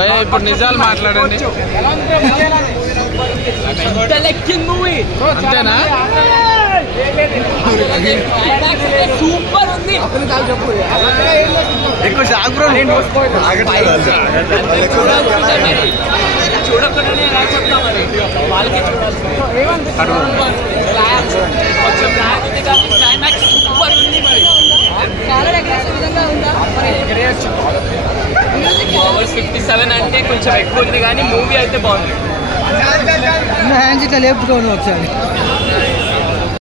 భయ ఇప్పుడు నిజాలు మాట్లాడండి. అంతేనా? సూపర్ ఉంది. చూడకుండానే ఎలా చెప్తా మరి వాళ్ళకి క్లైమాక్స్ సూపర్ ఉంది. మరి 57 అంటే కొంచెం ఎక్కువ ఉంది కానీ మూవీ అయితే బాగుంది. హ్యాండ్స్ ఇట్లా లేపుకోండి ఒకసారి.